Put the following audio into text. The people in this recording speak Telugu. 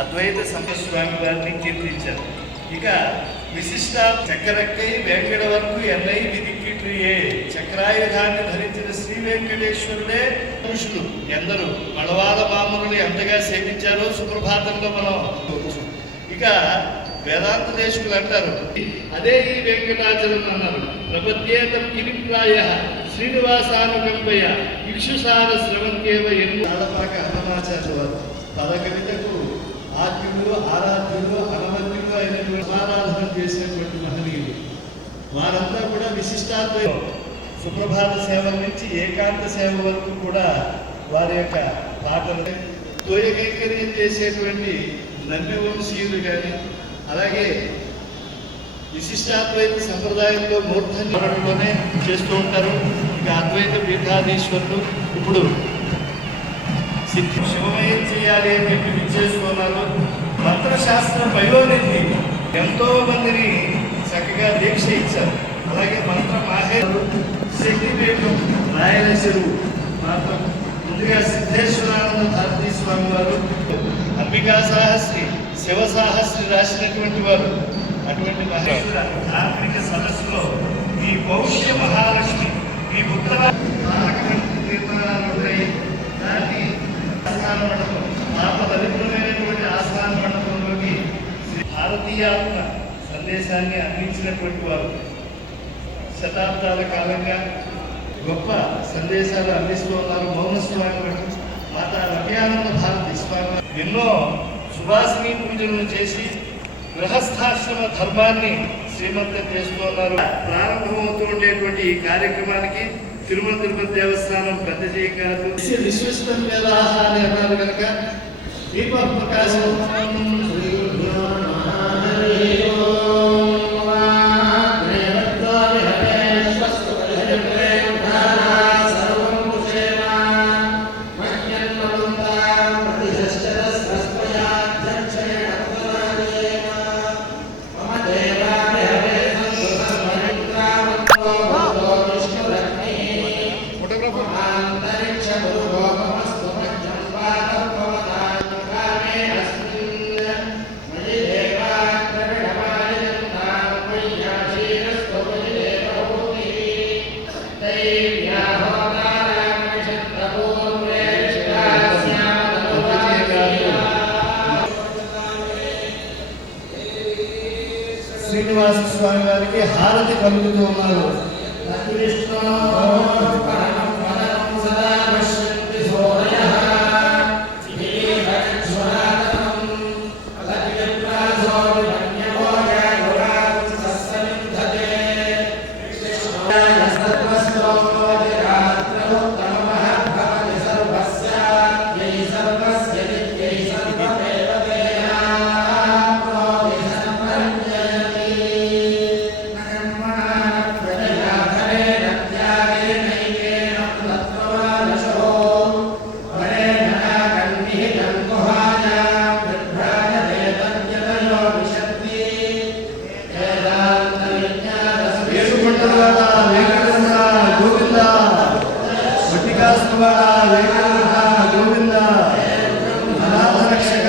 అద్వైత సంపస్వామి వారిని కీర్తించారు. ఇక విశిష్ట చక్కెరక్కై వెంకట వరకు ఎన్నై విదిక్కిట్రియే చక్రాయుధాన్ని ధరించిన శ్రీ వెంకటేశ్వరుడే పురుషులు ఎందరూ మడవాల మామూలు ఎంతగా సేవించారో సుప్రభాతంలో మనం. ఇక వేదాంత దేశకులు అంటారు అదే ఈ వెంకటాచలం అన్నారు. ప్రపద్యేతం కిరిప్రాయ శ్రీనివాసానుకంపయ ఇక్షుసార స్రవంకేవ ఎన్ను ఆడపాక హనుమాచార్య వారు పదకవితకు ఆద్యులు ఆరాధ్యులు అనవద్యులు అయినటువంటి ఆరాధన చేసినటువంటి మహనీయులు వారంతా కూడా విశిష్టాద్వైతం సుప్రభాత సేవ నుంచి ఏకాంత సేవ వరకు కూడా వారి యొక్క పాటలు తోయ కైంకర్యం చేసేటువంటి నంది వంశీయులు కానీ అలాగే విశిష్టాద్వైత సంప్రదాయంలో మూర్ధన్యంలోనే చేస్తూ ఉంటారు. ఇక అద్వైత పీఠాధీశ్వరులు ఇప్పుడు శివమయం చేయాలి అని చెప్పి విచ్చేసుకున్నారు. మంత్రశాస్త్ర పయోనిధి ఎంతో మందిని చక్కగా దీక్ష ఇచ్చారు. అలాగే మంత్ర మాహేరు శక్తిపీఠం రాయలసెరువు మాత్రం ముందుగా సిద్ధేశ్వరానంద భారతీ స్వామి వారు అంబికా సాహస్రి శివ సాహస్రి రాసినటువంటి వారు. అటువంటి మహేశ్వర ధార్మిక సదస్సులో ఈ పౌష్య మహాలక్ష్మి ఈ ఉత్తర తీర్థాలు ఉన్నాయి. దాన్ని ఆస్థాన మండపం పాప పవిత్రమైనటువంటి ఆస్థాన మండపంలోకి భారతీయాత్మ సందేశాన్ని అందించినటువంటి వారు. శతాబ్దాల కాలంగా గొప్ప సందేశాలు అందిస్తూ ఉన్నారు. మౌనస్వామి మాతా రమ్యానంద భారతి స్వామి ఎన్నో సువాసిని పూజలను చేసి గృహస్థాశ్రమ ధర్మాన్ని శ్రీమంతం చేస్తూ ఉన్నారు. ప్రారంభమవుతూ ఉండేటువంటి ఈ కార్యక్రమానికి తిరుమల తిరుపతి దేవస్థానం పెద్ద చేయగారు విశ్వస్తంభేదాహ అని అన్నారు కనుక దీప ప్రకాశం శ్రీనివాస స్వామి వారికి హారతి పలుకుతూ ఉన్నారు. గోవింద అనాథ రక్షక